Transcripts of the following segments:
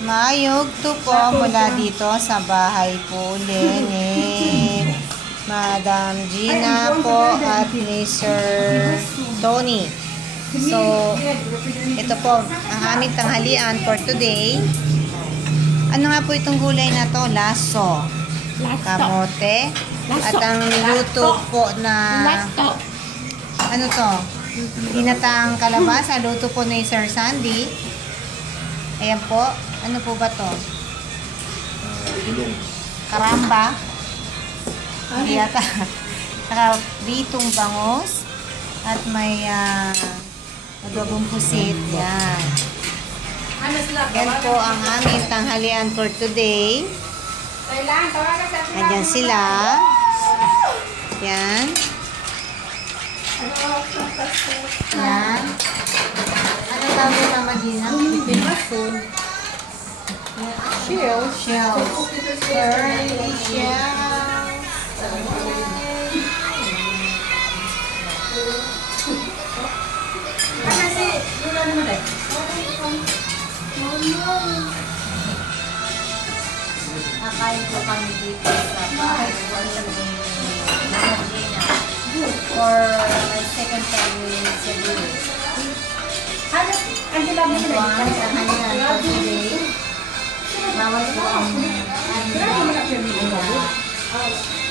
Mayugto po mula dito sa bahay po ni Madam Gina po at ni Sir Tony. So, ito po ang aming tanghalian for today. Ano nga po itong gulay na to? Laso. Kamote. At ang niluto po na ano to? Ginataang kalabasa. Luto po ni Sir Sandy. Ayan po. Ano po ba to? Karamba. Hindi yata. Saka bitong bangus. At may adobong pusit. Yan. Yan po ang aming tanghalian for today. Ayan sila. Yan. Yan. Ano tawag yung Mama Gina? Shells. Shells. Curly shells. Kasi, lula naman eh. Nakain po kami dito sa bahay po ni Mama Gina. For my second time in Cebu. Ang dilag naman eh. For today. Bawal po ang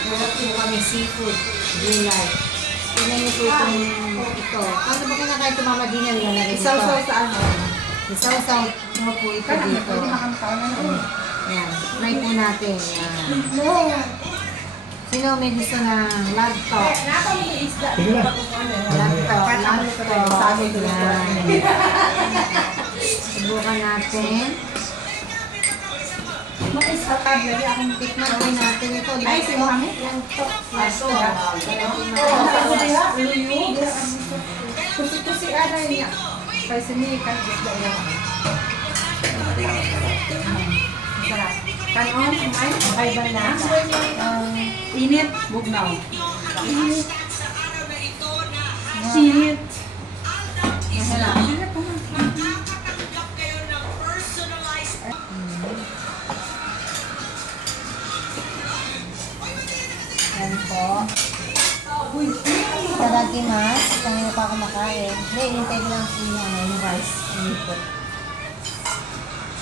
wala po kami seafood. Gulay. Tingnan niyo po ito. Paano ba kinakain ito Mama Gina? Isaw-saw sa ano? Isaw-saw mo po ito dito. Yan. Try po natin. Yan. Sino may gusto ng lagtok? Lagtok. Yan. Subukan natin. Tikman po natin ito. Ay, si Mami? Kusi-kusi ano niya. Kasi niya isda yan. Sarap. Kanon, kumain, kay banana. Init, bugnaw. Init. Init. Masarap. Yan po. Tadakimas. Kanina pa ako makain. Hindi, hintay ko lang po yung rice.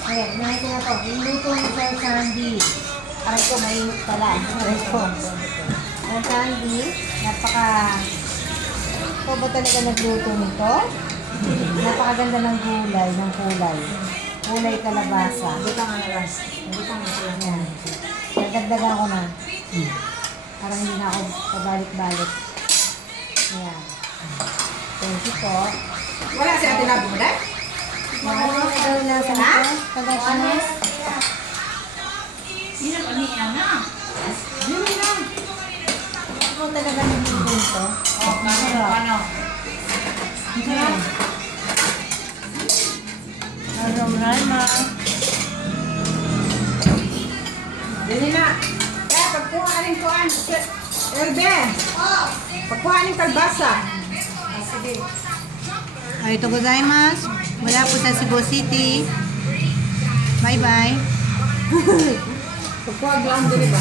Ayan, nakita na to. Yung luto ni Sir Sandy. Aray ko, mainit pala. Aray ko. Sir Sandy, ito ba talaga nagluto nito? Napakaganda ng gulay, ng kulay. Kulay kalabasa. Butang ano lang. Butang ano lang. Ayan. Nagdagdagan ko na. Parang hindi na ako pabalik-balik. Ayan. Thank you po. Wala si Ate Labo mo dahil? Ano daw na sa ito? Pagkakinis? Hindi na paniya na. Hindi na. Ako talaga nagluto ito. Ano? Rama. Dili na. Kaya pagkuha rin ko an. Erbe. Pagkuha rin kalbasa. Sige. Arigatou gozaimasu. Mula po sa Cebu City. Bye-bye. Pagkuha lang dili ba?